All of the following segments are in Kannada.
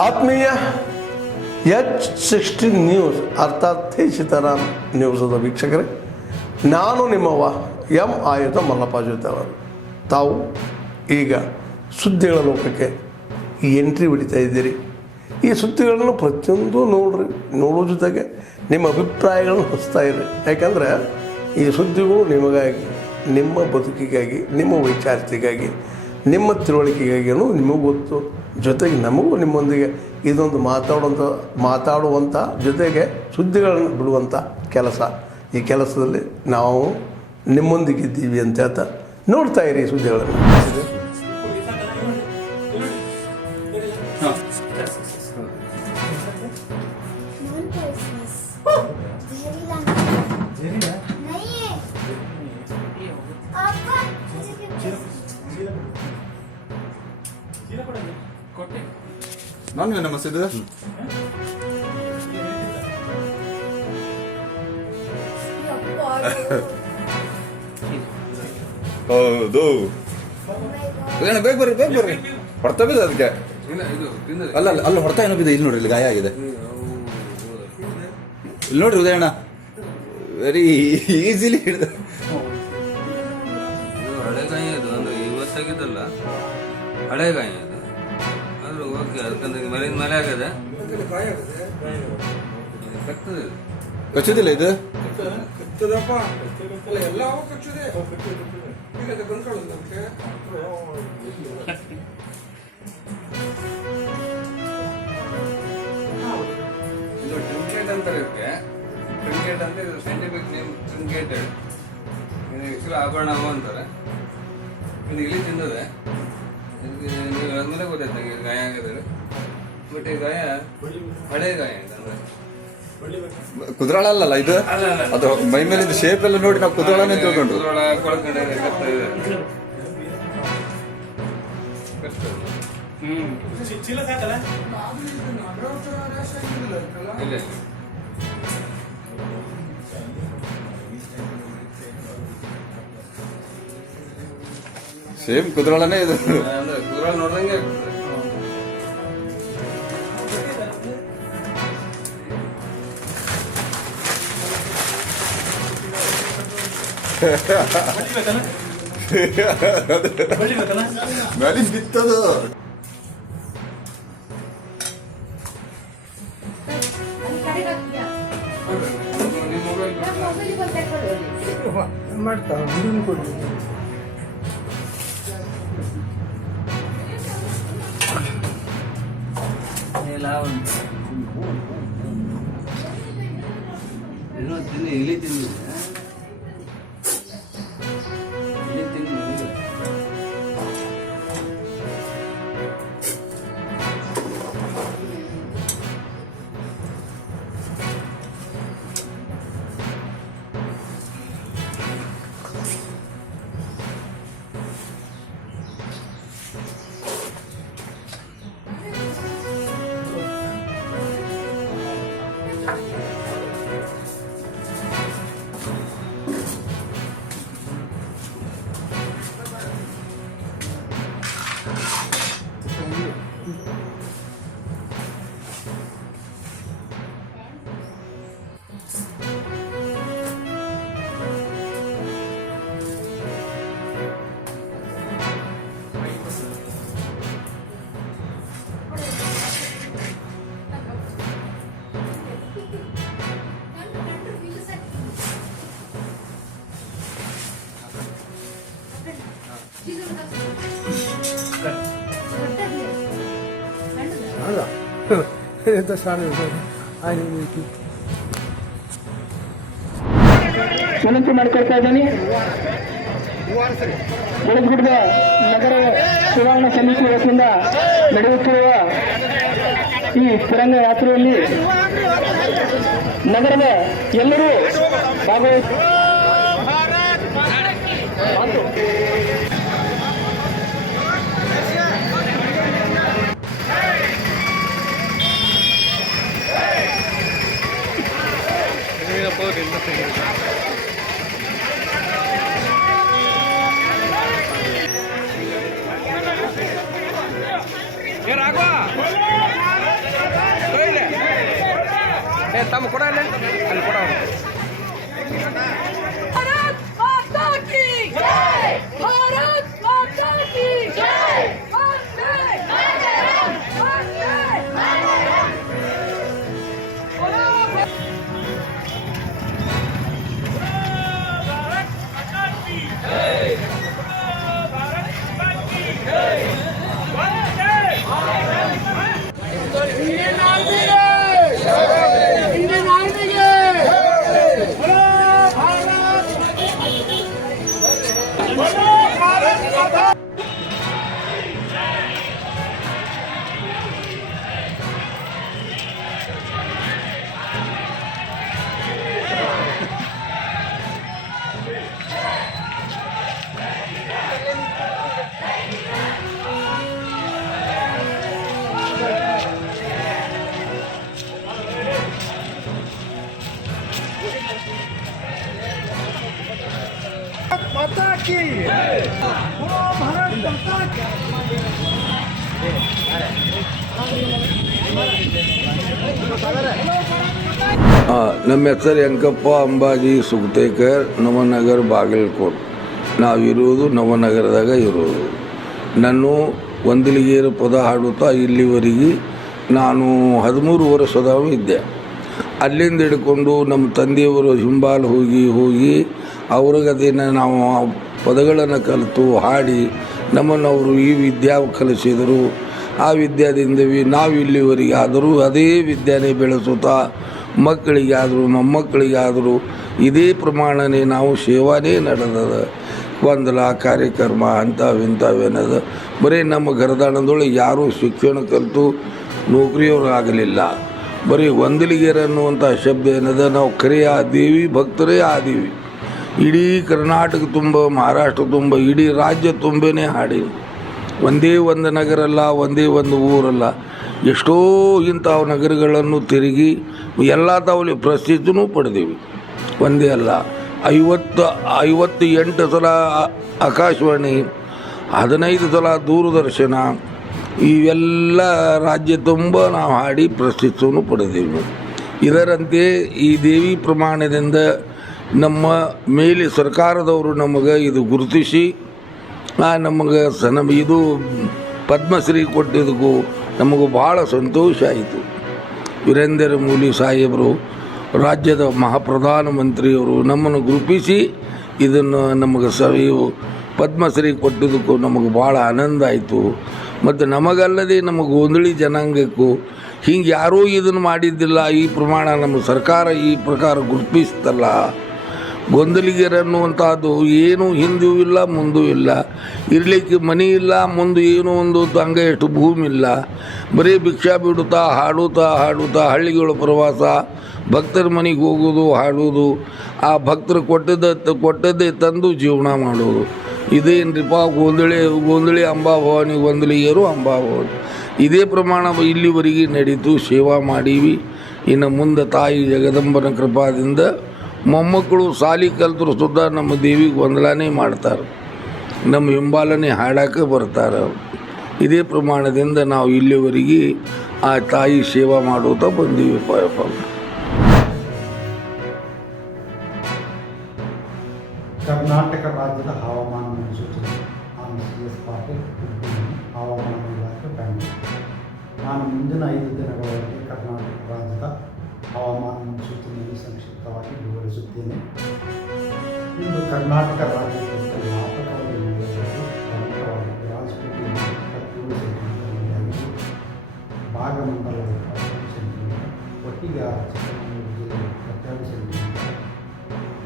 ಆತ್ಮೀಯ H16 ನ್ಯೂಸ್ ಅರ್ಥಾತ್ ತಿ ಸೀತಾರಾಮ್ ನ್ಯೂಸದ ವೀಕ್ಷಕರೇ, ನಾನು ನಿಮ್ಮವ ಎಂ ಆಯುಧ ಮಲ್ಲಪ್ಪ ಜೊತೆಯವರು. ತಾವು ಈಗ ಸುದ್ದಿಗಳ ಲೋಕಕ್ಕೆ ಎಂಟ್ರಿ ಹೊಡಿತಾ ಇದ್ದೀರಿ. ಈ ಸುದ್ದಿಗಳನ್ನು ಪ್ರತಿಯೊಂದು ನೋಡೋ ಜೊತೆಗೆ ನಿಮ್ಮ ಅಭಿಪ್ರಾಯಗಳನ್ನು ಹಚ್ತಾ ಇರಿ. ಯಾಕಂದರೆ ಈ ಸುದ್ದಿಗಳು ನಿಮಗಾಗಿ, ನಿಮ್ಮ ಬದುಕಿಗಾಗಿ, ನಿಮ್ಮ ವೈಚಾರಿಕೆಗಾಗಿ, ನಿಮ್ಮ ತಿಳುವಳಿಕೆಗಾಗಿಯೂ ನಿಮಗೂ ಗೊತ್ತು. ಜೊತೆಗೆ ನಮಗೂ ನಿಮ್ಮೊಂದಿಗೆ ಇದೊಂದು ಮಾತಾಡುವಂಥ ಜೊತೆಗೆ ಸುದ್ದಿಗಳನ್ನು ಬಿಡುವಂಥ ಕೆಲಸ. ಈ ಕೆಲಸದಲ್ಲಿ ನಾವು ನಿಮ್ಮೊಂದಿಗಿದ್ದೀವಿ ಅಂತ ಹೇಳ್ತಾ ನೋಡ್ತಾ ಇರಿ ಸುದ್ದಿಗಳನ್ನು. ನಾನು ನಮಸ್ತೆ ಹೌದು ಬೇಗ ಬರ್ರಿ ಹೊಡ್ತಾ ಬಿದ್ದ ಅದಕ್ಕೆ ಅಲ್ಲ ಅಲ್ಲಿ ಹೊಡ್ತಾ ಏನೋ ಬಿದ್ದ. ಇಲ್ಲಿ ನೋಡ್ರಿ, ಇಲ್ಲಿ ಗಾಯ ಆಗಿದೆ. ಇಲ್ಲಿ ನೋಡ್ರಿ ಉದಯಣ್ಣ, ವೆರಿ ಈಸಿಲಿ ಹಿಡಿದ. ಹಳೆ ಗಾಯ ಅದು, ಅಂದ್ರೆ ಇವತ್ತಾಗಿದ್ದಲ್ಲ, ಹಳೆ ಗಾಯ ಅದು. ಆದ್ರೂ ಓಕೆ, ಅದಕ್ಕಂದ್ರೆ ಮಳೆ ಆಗದೆ ಕಚ್ಚೋದಿಲ್ಲ ಇದು. ಟ್ರಿಂಕೇಟ್ ಅಂತಾರೆ ಇದಕ್ಕೆ. ಟ್ರಿಂಕೇಟ್ ಅಂತ ಇದು ಸೈಂಟಿಫಿಕ್ ನೇಮ್, ಟ್ರಿಂಕೇಟೆಡ್. ಆಕ್ಚುಲಿ ಆಭರಣವು ಅಂತಾರೆ. ಇದು ಇಲ್ಲಿ ತಿಂದದೆ. ನೀವು ಆದ್ಮೇಲೆ ಗೊತ್ತಾಯ್ತು ನನಗೆ ಗಾಯ ಆಗಿದ್ರೆ. ಬಟ್ ಈ ಗಾಯ ಹಳೆ ಗಾಯ ಇದೆ. ಅಂದ್ರೆ ಕುದ್ರಾಳ ಅಲ್ಲಲ್ಲ ಇದು, ಅದು ಮೈ ಮೇಲಿಂದ ಶೇಪ್ ಎಲ್ಲ ನೋಡಿ ನಾವು ಕುದ್ರಾಳನೇ ತಿಳ್ಕೊಂಡ್ರು. ಸೇಮ್ ಕುದ್ರಾಳನೇ ಇದು. ಕುದ್ರಾಳ ನೋಡ್ದಂಗೆ ಮ್ಯಾಲಿಂದ ಬಿತ್ತದು. ಇಲ್ಲಿ ತಿಂದು ವಿನಂತಿ ಮಾಡಿಕೊಳ್ತಾ ಇದ್ದೀನಿ. ಬೆಳಗುಡ್ಡ ನಗರ ಸುವರ್ಣ ಸಮಿತಿ ವತಿಯಿಂದ ನಡೆಯುತ್ತಿರುವ ಈ ತಿರಂಗ ಯಾತ್ರೆಯಲ್ಲಿ ನಗರದ ಎಲ್ಲರೂ ಭಾಗವಹಿಸಿ राघवा ತಮ್ಮ ಕೊಡ ಅಲ್ಲಿ ಕೊಡ. भारत माता की जय, भारत माता की जय, वंदे मातरम, वंदे मातरम. बोलो भारत माता की जय, भारत माता की जय, वंदे मातरम. इंडियन आर्मी है, इंडियन आर्मी है. माता की बोलो भारत माता की. ನಮ್ಮ ಹೆಸರು ಯಂಕಪ್ಪ ಅಂಬಾಜಿ ಸುಗತೇಕರ್, ನವನಗರ ಬಾಗಲಕೋಟ್. ನಾವಿರೋದು ನವನಗರದಾಗ ಇರೋದು. ನಾನು ವಂದಲಿಗೇರು ಪದ ಹಾಡುತ್ತಾ ಇಲ್ಲಿವರೆಗೆ ನಾನು 13 ವರ್ಷದವ ಇದ್ದೆ. ಅಲ್ಲಿಂದ ಹಿಡ್ಕೊಂಡು ನಮ್ಮ ತಂದೆಯವರು ಹಿಂಬಾಲ್ ಹೋಗಿ ಅವ್ರಿಗದೇನ ನಾವು ಪದಗಳನ್ನು ಕಲಿತು ಹಾಡಿ ನಮ್ಮನ್ನು ಅವರು ಈ ವಿದ್ಯಾ ಕಲಿಸಿದರು. ಆ ವಿದ್ಯಾದಿಂದವಿ ನಾವು ಇಲ್ಲಿವರೆಗೆ ಆದರೂ ಅದೇ ವಿದ್ಯಾನೇ ಬೆಳೆಸುತ್ತಾ ಮಕ್ಕಳಿಗಾದರೂ ಮೊಮ್ಮಕ್ಕಳಿಗಾದರೂ ಇದೇ ಪ್ರಮಾಣನೇ ನಾವು ಸೇವಾನೇ ನಡೆದದ. ಗೊಂದಲ ಕಾರ್ಯಕ್ರಮ ಅಂಥವಿಂಥವೇನದ. ಬರೀ ನಮ್ಮ ಗರದಾಣದೊಳಗೆ ಯಾರೂ ಶಿಕ್ಷಣ ಕಲಿತು ನೌಕರಿಯವರು ಆಗಲಿಲ್ಲ. ಬರೀ ವಂದಲಿಗೇರು ಅನ್ನುವಂಥ ಶಬ್ದ ಏನದ, ನಾವು ಕರೆಯ ದೇವಿ ಭಕ್ತರೇ ಆದೀವಿ. ಇಡೀ ಕರ್ನಾಟಕ ತುಂಬ, ಮಹಾರಾಷ್ಟ್ರ ತುಂಬ, ಇಡೀ ರಾಜ್ಯ ತುಂಬನೇ ಹಾಡಿ. ಒಂದೇ ಒಂದು ನಗರ ಅಲ್ಲ, ಒಂದೇ ಒಂದು ಊರಲ್ಲ, ಎಷ್ಟೋ ಇಂಥವು ನಗರಗಳನ್ನು ತಿರುಗಿ ಎಲ್ಲ ತಾವಲ್ಲಿ ಪ್ರಸಿದ್ಧಿನೂ ಪಡೆದೀವಿ. ಒಂದೇ ಅಲ್ಲ, 58 ಸಲ ಆಕಾಶವಾಣಿ, 15 ಸಲ ದೂರದರ್ಶನ, ಇವೆಲ್ಲ ರಾಜ್ಯ ತುಂಬ ನಾವು ಹಾಡಿ ಪ್ರಸಿದ್ಧಿಯನ್ನು ಪಡೆದೀವಿ. ಇದರಂತೆ ಈ ದೇವಿ ಪ್ರಮಾಣದಿಂದ ನಮ್ಮ ಮೇಲೆ ಸರ್ಕಾರದವರು ನಮಗೆ ಇದು ಗುರುತಿಸಿ ನಮಗೆ ಇದು ಪದ್ಮಶ್ರೀ ಕೊಟ್ಟಿದ್ದಕ್ಕೂ ನಮಗೂ ಭಾಳ ಸಂತೋಷ ಆಯಿತು. ವೀರೇಂದ್ರ ಮೊಯ್ಲಿ ಸಾಹೇಬರು, ರಾಜ್ಯದ ಮಹಾಪ್ರಧಾನಮಂತ್ರಿಯವರು ನಮ್ಮನ್ನು ಗುರುತಿಸಿ ಇದನ್ನು ನಮಗೆ ಪದ್ಮಶ್ರೀ ಕೊಟ್ಟಿದ್ದಕ್ಕೂ ನಮಗೆ ಭಾಳ ಆನಂದ ಆಯಿತು. ಮತ್ತು ನಮಗಲ್ಲದೆ ನಮ್ಮ ಗೋಂಧಳಿ ಜನಾಂಗಕ್ಕೂ ಹಿಂಗೆ ಯಾರೂ ಇದನ್ನು ಮಾಡಿದ್ದಿಲ್ಲ. ಈ ಪ್ರಮಾಣ ನಮ್ಮ ಸರ್ಕಾರ ಈ ಪ್ರಕಾರ ಗುರುತಿಸ್ತಲ್ಲ. ಗೊಂದಲಿಗರು ಅನ್ನುವಂಥದ್ದು ಏನೂ ಹಿಂದೂ ಇಲ್ಲ ಮುಂದೂ ಇಲ್ಲ, ಇರಲಿಕ್ಕೆ ಮನೆ ಇಲ್ಲ, ಮುಂದೆ ಏನೋ ಒಂದು ತಂಗ ಎಷ್ಟು ಭೂಮಿ ಇಲ್ಲ. ಬರೀ ಭಿಕ್ಷಾ ಬಿಡುತ್ತಾ ಹಾಡುತ್ತಾ ಹಳ್ಳಿಗಳ ಪ್ರವಾಸ, ಭಕ್ತರ ಮನೆಗೆ ಹೋಗೋದು, ಹಾಡೋದು, ಆ ಭಕ್ತರು ಕೊಟ್ಟದ್ದೇ ತಂದು ಜೀವನ ಮಾಡೋದು. ಇದೇನ್ರಿಪ್ಪ ಗೋಂಧಳಿ ಅಂಬಾಭವಾನಿ, ಗೊಂದಲಿಗರು ಅಂಬಾಭವಾನಿ. ಇದೇ ಪ್ರಮಾಣ ಇಲ್ಲಿವರೆಗೆ ನಡೀತು, ಸೇವಾ ಮಾಡೀವಿ. ಇನ್ನು ಮುಂದೆ ತಾಯಿ ಜಗದಂಬನ ಕೃಪಾದಿಂದ ಮೊಮ್ಮಕ್ಕಳು ಸಾಲಿ ಕಲ್ತರು ಸುದ್ದ ನಮ್ಮ ದೇವಿಗೆ ಗೊಂದಲನೇ ಮಾಡ್ತಾರೆ, ನಮ್ಮ ಹಿಂಬಾಲನೆ ಹಾಡಕ್ಕೆ ಬರ್ತಾರೆ. ಇದೇ ಪ್ರಮಾಣದಿಂದ ನಾವು ಇಲ್ಲಿವರೆಗೆ ಆ ತಾಯಿ ಸೇವಾ ಮಾಡುತ್ತಾ ಬಂದೀವಿ. ಕರ್ನಾಟಕ ರಾಜ್ಯದ ಹವಾಮಾನ ಮುನ್ಸೂಚನೆ. ನಾನು CS ಪಾಟೀಲ್, ಹವಾಮಾನ ಇಲಾಖೆ ಬೆಂಗಳೂರು. ನಾನು ಮುಂದಿನ 5 ದಿನಗಳವರೆಗೆ ಕರ್ನಾಟಕ ರಾಜ್ಯದ ಹವಾಮಾನ ಮುನ್ಸೂಚನೆಯನ್ನು ಸಂಕ್ಷಿಪ್ತವಾಗಿ ವಿವರಿಸುತ್ತೇನೆ. ಇಂದು ಕರ್ನಾಟಕ ರಾಜ್ಯದಲ್ಲಿ ವ್ಯಾಪಕವಾಗಿ ಮಳೆಯಾಗಿದ್ದು, ಪ್ರಮುಖವಾಗಿ ರಾಜಪೇಟೆಯಲ್ಲಿ 27 ಸೆಂಟಿಮೀಟರ್ ಮಳೆಯಾಗಿದ್ದು, ಭಾಗಮಂಡಲದಲ್ಲಿ 15 ಸೆಂಟಿಮೀಟರ್, ಒಟ್ಟಿಗೆ ಚಿಕ್ಕಮಗಳೂರು ಜಿಲ್ಲೆಯಲ್ಲಿ 22 ಸೆಂಟಿಮೀಟರ್,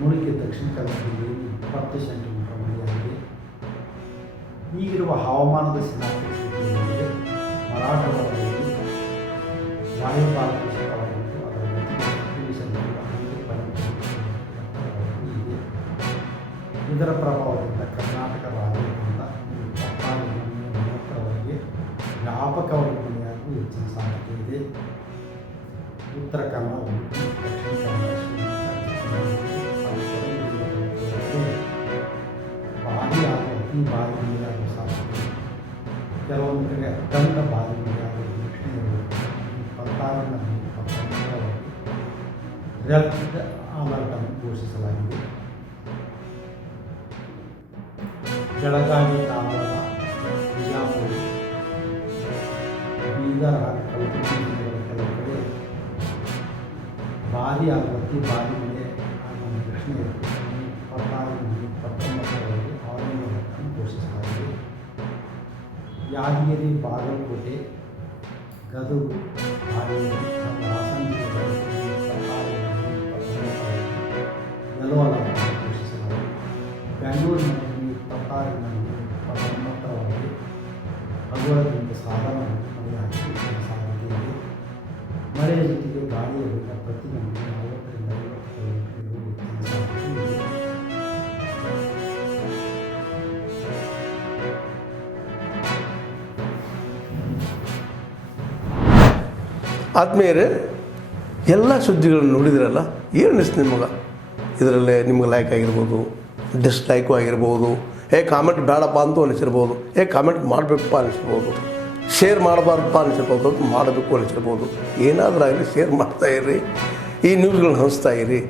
ಮುಳುಗಿ ದಕ್ಷಿಣ ಕನ್ನಡ ಜಿಲ್ಲೆಯಲ್ಲಿ 20 ಸೆಂಟಿಮೀಟರ್ ಮಳೆಯಾಗಿದೆ. ಈಗಿರುವ ಹವಾಮಾನದ ಸಿನಾಪ್ಟಿಕ್ಸ್ ಸ್ಥಿತಿಯಲ್ಲಿ ಮರಾಠವಾಡದಲ್ಲಿ ವಾಯುಭಾಗದ ಶೀತವಾಗಿದ್ದು ಅದರಲ್ಲಿ 20 ಸೆಂಟಿಮೀಟರ್ ಇದೆ. ಇದರ ಪ್ರಭಾವದಿಂದ ಕರ್ನಾಟಕ ರಾಜ್ಯದಿಂದ 24-30ರವರೆಗೆ ವ್ಯಾಪಕವಾಗಿ ಮಳೆಯಾಗುವ ಹೆಚ್ಚಿನ ಸಾಧ್ಯತೆ ಇದೆ. ಉತ್ತರ ಕನ್ನಡ, ಉಡುಪಿ, ದಕ್ಷಿಣ ಕನ್ನಡ, ಭಾರಿ ಹಾಗೂ ಅತಿ ಭಾರಿ ಮಳೆಯಾಗುವ ಸಾಧ್ಯತೆ. ಕೆಲವೊಂದು ಕಡೆ ಅತ್ಯಂತ ಭಾರಿ ಮಳೆಯಾಗುವ ನಿರೀಕ್ಷೆ ಇರುತ್ತದೆ. 26-29ರವರೆಗೆ ರೆಡ್ ಅಲರ್ಟ್ ಅನ್ನು ಘೋಷಿಸಲಾಗಿದೆ. ಬೆಳಗಾವಿ, ಧಾರವಾಡ, ಬಿಜಾಪುರ, ಬೀದರ್ ಹಾಗೂ ಕಲಬುರಗಿ ಜಿಲ್ಲೆಗಳ ಕೆಲವು ಕಡೆ ಭಾರೀ ಅತಿ ಭಾರೀ ಮಳೆ ಆಗುವ ನಿರೀಕ್ಷೆ ಇರುತ್ತೆ. 26-29 ಆರೆಂಜ್ ಅಲರ್ಟ್ ಅನ್ನು ಘೋಷಿಸಲಾಗಿದೆ. ಯಾದಗಿರಿ, ಬಾಗಲಕೋಟೆ, ಗದಗ, ಹಾವೇರಿ ಹಾಗೂ ಹಾಸನ ಜಿಲ್ಲೆಗಳಲ್ಲಿ 26 ಯೆಲ್ಲೋ ಅಲರ್ಟ್ ಅನ್ನು ಘೋಷಿಸಲಾಗಿದೆ. ಬೆಂಗಳೂರಿನಲ್ಲಿ 26-29 ಹಗುರದಿಂದ ಸಾಧಾರಣ ಮಳೆಯಾಗುವ ಸಾಧ್ಯತೆ ಇದೆ. ಮಳೆಯ ಜೊತೆಗೆ ಗಾಳಿಯ ವೇಗ ಪ್ರತಿ ಗಂಟೆಗೆ 40ರಿಂದ 50 ಸಾಧ್ಯತೆ ಇದೆ. ಆದ್ಮೇಲೆ ಎಲ್ಲ ಸುದ್ದಿಗಳನ್ನು ನೋಡಿದ್ರಲ್ಲ, ಏನು ಅನಿಸ್ತು ನಿಮಗೆ? ಇದರಲ್ಲೇ ನಿಮ್ಗೆ ಲೈಕ್ ಆಗಿರ್ಬೋದು, ಡಿಸ್ಲೈಕು ಆಗಿರ್ಬೋದು, ಕಾಮೆಂಟ್ ಬೇಡಪ್ಪ ಅಂತೂ ಅನಿಸಿರ್ಬೋದು, ಕಾಮೆಂಟ್ ಮಾಡಬೇಕಪ್ಪ ಅನಿಸಿರ್ಬೋದು, ಶೇರ್ ಮಾಡಬಾರ್ದಪ್ಪ ಅನಿಸಿರ್ಬೋದು, ಮಾಡಬೇಕು ಅನಿಸಿರ್ಬೋದು. ಏನಾದರೂ ಆಗಲಿ ಶೇರ್ ಮಾಡ್ತಾಯಿರಿ, ಈ ನ್ಯೂಸ್ಗಳನ್ನ ಹಂಚ್ತಾ ಇರಿ,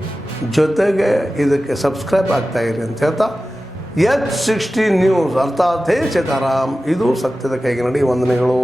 ಜೊತೆಗೆ ಇದಕ್ಕೆ ಸಬ್ಸ್ಕ್ರೈಬ್ ಆಗ್ತಾಯಿರಿ ಅಂತ ಹೇಳ್ತಾ H16 ನ್ಯೂಸ್ ಅರ್ಥಾತ್ ಹೇ ಸೀತಾರಾಮ್, ಇದು ಸತ್ಯದ ಕೈಗೆ ನಡಿ. ವಂದನೆಗಳು.